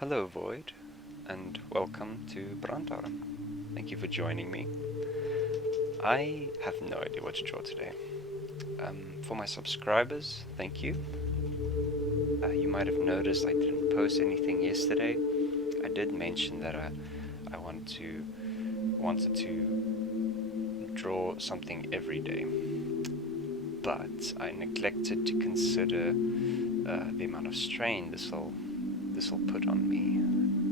Hello, Void, and welcome to Brandar. Thank you for joining me. I have no idea what to draw today. For my subscribers, thank you. You might have noticed I didn't post anything yesterday. I did mention that I wanted to draw something every day, but I neglected to consider the amount of strain this'll put on me.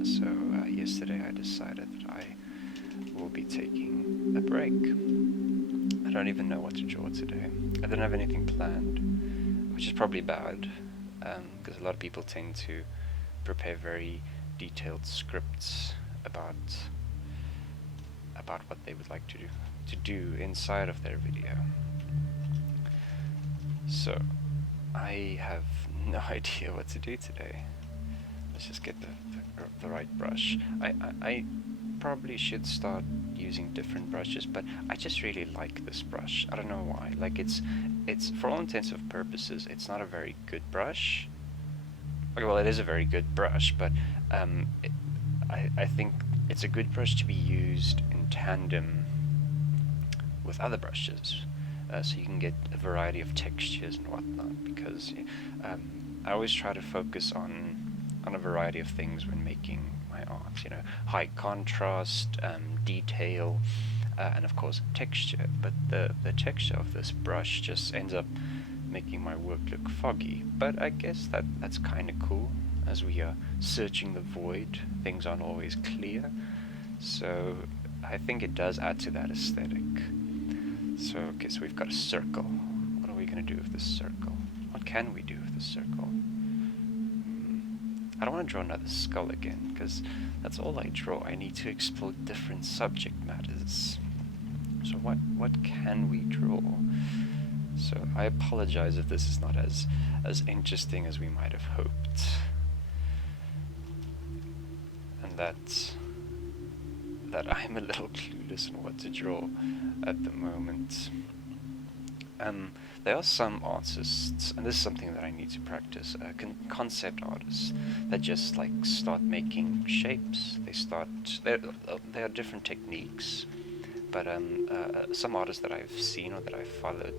So yesterday I decided that I will be taking a break. I don't even know what to draw today. I don't have anything planned, which is probably bad, because a lot of people tend to prepare very detailed scripts about what they would like to do inside of their video. So I have no idea what to do today. Let's just get the right brush. I probably should start using different brushes, but I just really like this brush. I don't know why. Like it's for all intents and purposes, it's not a very good brush. Okay, well, it is a very good brush, but I think it's a good brush to be used in tandem with other brushes, so you can get a variety of textures and whatnot. Because I always try to focus on a variety of things when making my art. You know, high contrast, detail, and of course texture. But the texture of this brush just ends up making my work look foggy. But I guess that's kind of cool. As we are searching the void, things aren't always clear. So I think it does add to that aesthetic. So okay, so we've got a circle. What are we gonna do with this circle? What can we do with this circle? I don't want to draw another skull again, because that's all I draw. I need to explore different subject matters. So what can we draw? So I apologize if this is not as interesting as we might have hoped. And that I'm a little clueless on what to draw at the moment. There are some artists, and this is something that I need to practice, concept artists that just like start making shapes. There are different techniques, but some artists that I've seen or that I've followed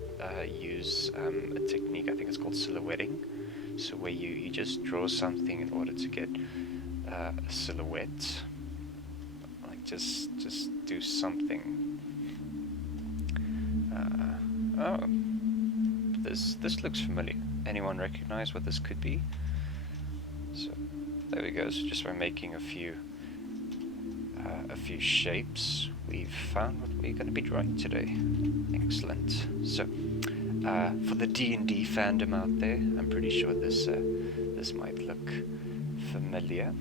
use a technique, I think it's called silhouetting. So where you just draw something in order to get a silhouette, like just do something. Oh, this looks familiar. Anyone recognize what this could be? So there we go. So just by making a few shapes, we've found what we're going to be drawing today. Excellent. So for the D&D fandom out there, I'm pretty sure this might look familiar.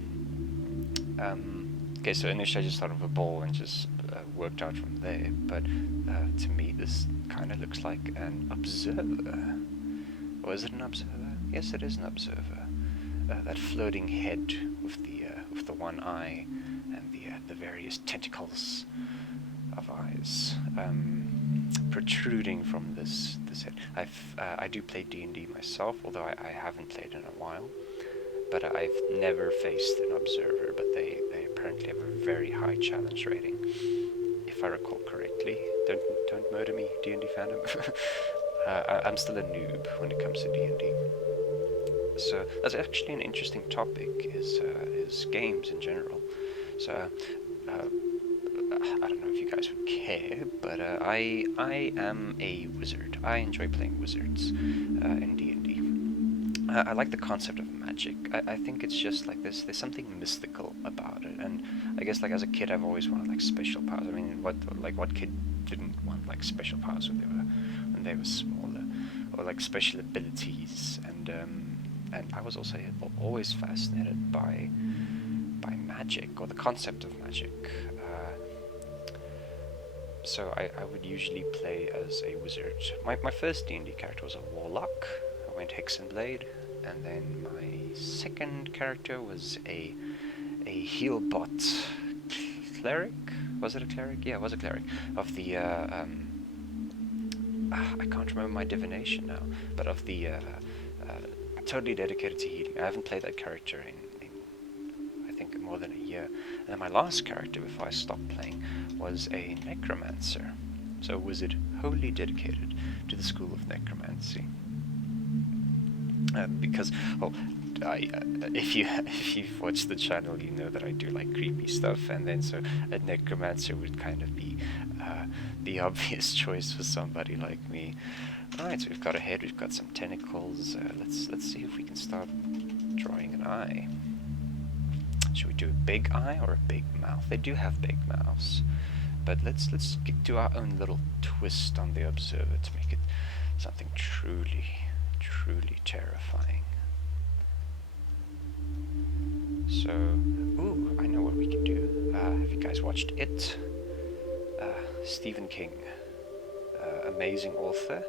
Okay, so initially I just thought of a ball and just worked out from there, but to me this kind of looks like an observer. Or is it an observer? Yes, it is an observer. That floating head with the one eye and the various tentacles of eyes protruding from this head. I do play D&D myself, although I haven't played in a while. But I've never faced an observer, but they apparently have a very high challenge rating, if I recall correctly. Don't murder me, D&D fandom. I'm still a noob when it comes to D&D. So that's actually an interesting topic, is games in general. So I don't know if you guys would care, but I am a wizard. I enjoy playing wizards in D&D. I like the concept of magic. I think it's just like there's something mystical about it, and I guess like as a kid I've always wanted like special powers. I mean, what kid didn't want like special powers when they were smaller, or like special abilities? And I was also always fascinated by magic, or the concept of magic. So I would usually play as a wizard. My first D&D character was a warlock. I went Hexenblade, and then my second character was a healbot cleric. Was it a cleric? Yeah, it was a cleric of the I can't remember my divination now, but of the totally dedicated to healing. I haven't played that character in think more than a year. And then my last character before I stopped playing was a necromancer, so a wizard wholly dedicated to the school of necromancy. Because, well, if you've watched the channel, you know that I do like creepy stuff, and then so a necromancer would kind of be the obvious choice for somebody like me. Alright, so we've got a head, we've got some tentacles. Let's see if we can start drawing an eye. Should we do a big eye or a big mouth? They do have big mouths, but let's do our own little twist on the observer to make it something truly terrifying. So, ooh, I know what we can do. Have you guys watched It? Stephen King, amazing author.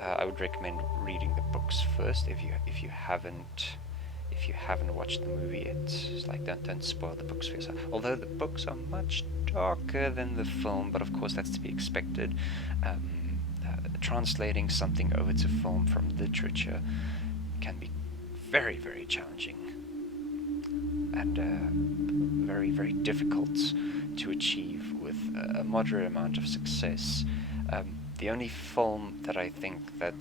I would recommend reading the books first if you haven't watched the movie. It's like don't spoil the books for yourself. Although the books are much darker than the film, but of course that's to be expected. Translating something over to film from literature can be very, very challenging and very difficult to achieve with a moderate amount of success. The only film that I think that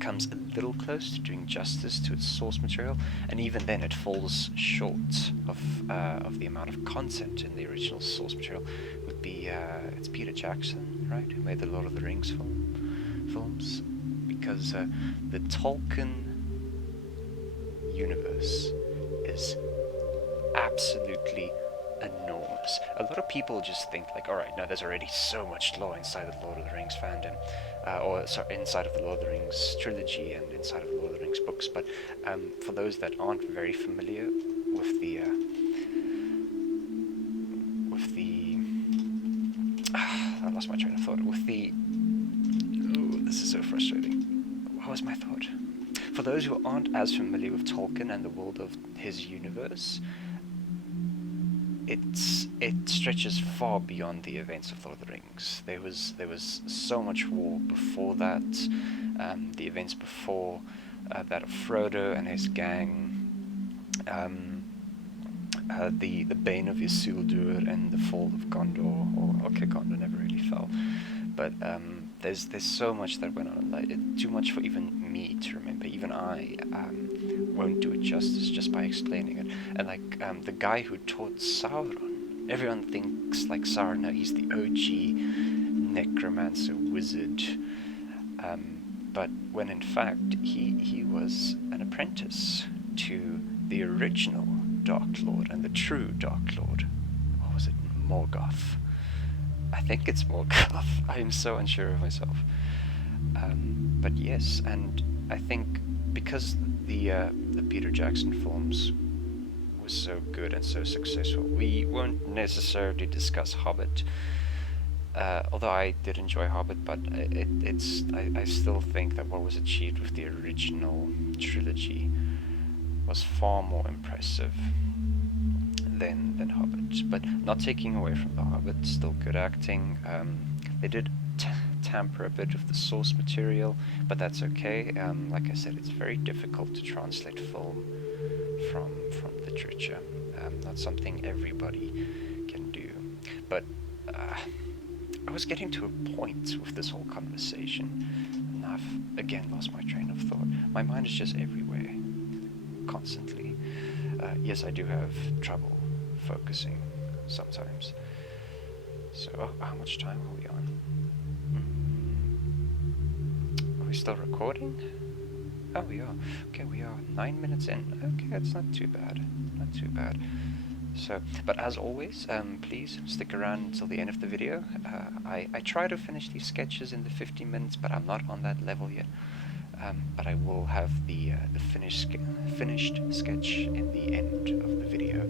comes a little close to doing justice to its source material, and even then it falls short of the amount of content in the original source material, would be it's Peter Jackson, right, who made the Lord of the Rings films, because the Tolkien universe is absolutely enormous. A lot of people just think like, alright, no, there's already so much lore inside of the Lord of the Rings fandom, or sorry, inside of the Lord of the Rings trilogy and inside of the Lord of the Rings books, but for those that aren't very familiar with the I lost my train of thought. This is so frustrating. What was my thought? For those who aren't as familiar with Tolkien and the world of his universe, it stretches far beyond the events of Lord of the Rings. There was so much war before that, the events before that of Frodo and his gang, the Bane of Isildur and the fall of Gondor. Or okay, Gondor never really fell, but there's so much that went on. Like, too much for even me to remember. Even I won't do it justice just by explaining it. And like the guy who taught Sauron, everyone thinks like Sauron. No, he's the OG necromancer wizard. But when in fact he was an apprentice to the original Dark Lord and the true Dark Lord. What was it? Morgoth. I think it's Morgoth. I am so unsure of myself. But yes, and I think because the Peter Jackson films was so good and so successful, we won't necessarily discuss Hobbit. Although I did enjoy Hobbit, but I still think that what was achieved with the original trilogy was far more impressive than Hobbit. But not taking away from the Hobbit, still good acting. They did tamper a bit with the source material, but that's okay. Like I said, it's very difficult to translate film from literature. Not something everybody can do. But I was getting to a point with this whole conversation, and I've again lost my train of thought. My mind is just everywhere, constantly. Yes, I do have trouble focusing sometimes. So, how much time are we on? Are we still recording? Oh, we are. Okay, we are 9 minutes in. Okay, that's not too bad. Not too bad. So, but as always, please stick around until the end of the video. I try to finish these sketches in the 50 minutes, but I'm not on that level yet. But I will have the finished sketch in the end of the video.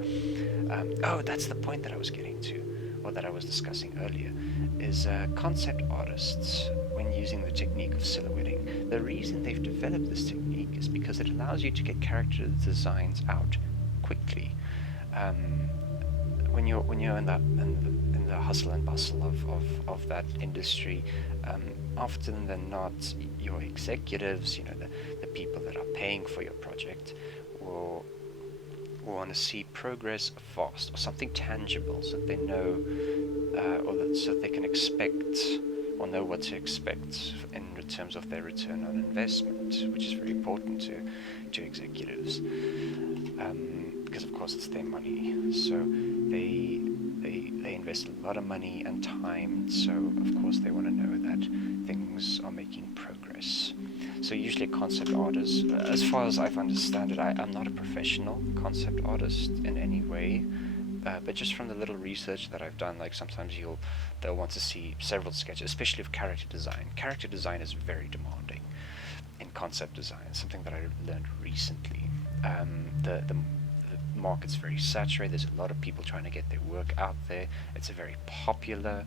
Oh, that's the point that I was getting to, or that I was discussing earlier, is concept artists, when using the technique of silhouetting. The reason they've developed this technique is because it allows you to get character designs out quickly. When you're in the hustle and bustle of that industry, often than not, your executives, the people that are paying for your project, will people want to see progress fast, or something tangible, so that they know, so they can expect or know what to expect in terms of their return on investment, which is very important to executives, because of course it's their money. So they invest a lot of money and time. So of course they want to know that things are making progress. So usually a concept artist, as far as I've understood it, I'm not a professional concept artist in any way, but just from the little research that I've done, like sometimes they'll want to see several sketches, especially of character design. Character design is very demanding in concept design, something that I learned recently. The market's very saturated. There's a lot of people trying to get their work out there. It's a very popular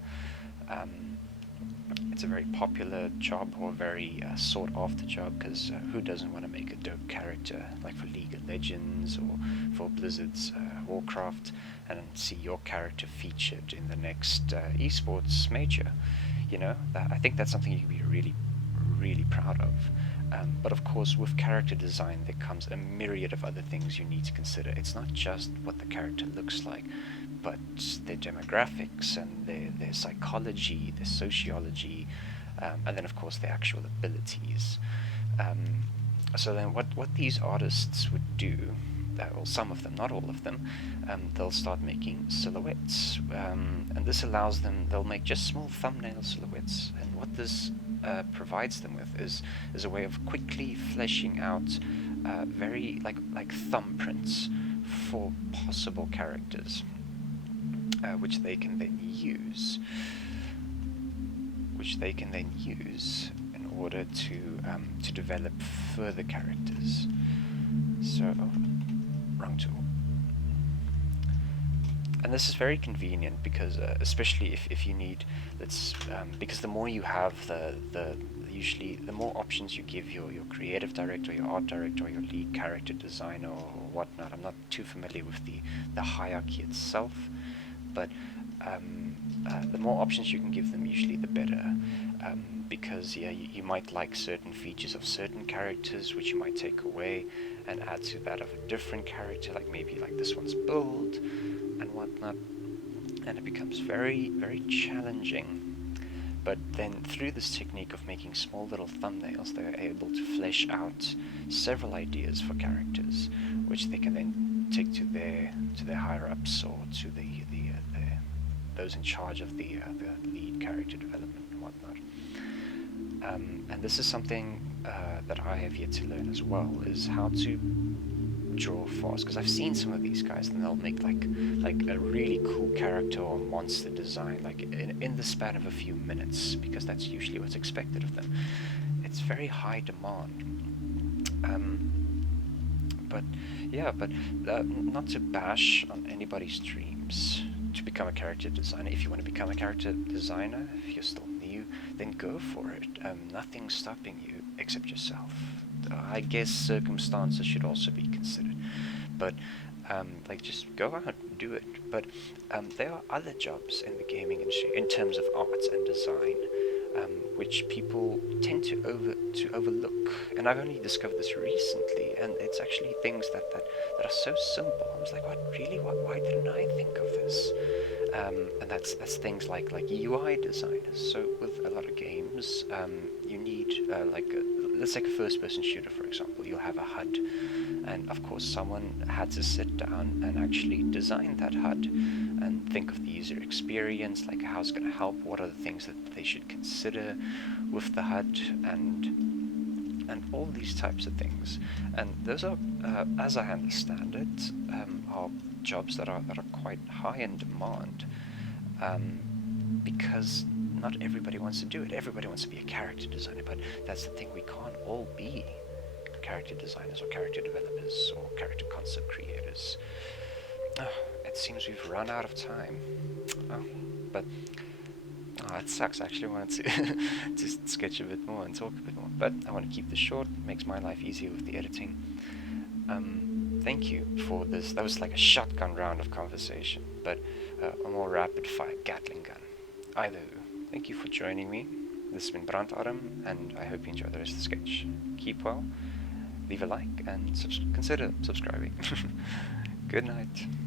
job, or very sought after job, because who doesn't want to make a dope character, like for League of Legends or for Blizzard's Warcraft, and see your character featured in the next esports major? I think that's something you can be really, really proud of. But of course, with character design, there comes a myriad of other things you need to consider. It's not just what the character looks like, but their demographics and their psychology, their sociology, and then of course their actual abilities. So then what these artists would do, well, some of them, not all of them, they'll start making silhouettes, and this allows them, they'll make just small thumbnail silhouettes, and what this provides them with is a way of quickly fleshing out very like thumbprints for possible characters, which they can then use in order to develop further characters. So, wrong tool. And this is very convenient because, especially if you need, because the more you have, usually the more options you give your creative director, your art director, or your lead character designer, or whatnot. I'm not too familiar with the hierarchy itself, but the more options you can give them, usually the better. Because you might like certain features of certain characters, which you might take away and add to that of a different character, like maybe like this one's build and whatnot, and it becomes very, very challenging. But then through this technique of making small little thumbnails, they're able to flesh out several ideas for characters, which they can then take to their higher ups, or to those in charge of the lead character development and whatnot. And this is something that I have yet to learn as well, is how to draw fast, because I've seen some of these guys and they'll make like a really cool character or monster design like in the span of a few minutes, because that's usually what's expected of them. It's very high demand. But not to bash on anybody's dreams to become a character designer. If you want to become a character designer, if you're still new, then go for it. Nothing's stopping you except yourself. I guess circumstances should also be considered, but just go out and do it. But there are other jobs in the gaming industry in terms of arts and design, which people tend to overlook. And I've only discovered this recently, and it's actually things that are so simple. I was like, what, really? Why didn't I think of this? And that's things like UI designers. So with a lot of games, you need let's take a first-person shooter, for example. You'll have a HUD, and of course someone had to sit down and actually design that HUD and think of the user experience, like how it's going to help, what are the things that they should consider with the HUD, and all these types of things. And those are, as I understand it, are jobs that are quite high in demand, because not everybody wants to do it. Everybody wants to be a character designer, but that's the thing, we can't all be character designers or character developers or character concept creators. It seems we've run out of time. It sucks. I actually wanted to sketch a bit more and talk a bit more, but I want to keep this short. It makes my life easier with the editing. Thank you for this. That was like a shotgun round of conversation, but a more rapid-fire Gatling gun. Either thank you for joining me. This has been Brandautumn, and I hope you enjoy the rest of the sketch. Keep well, leave a like, and consider subscribing. Good. Good night.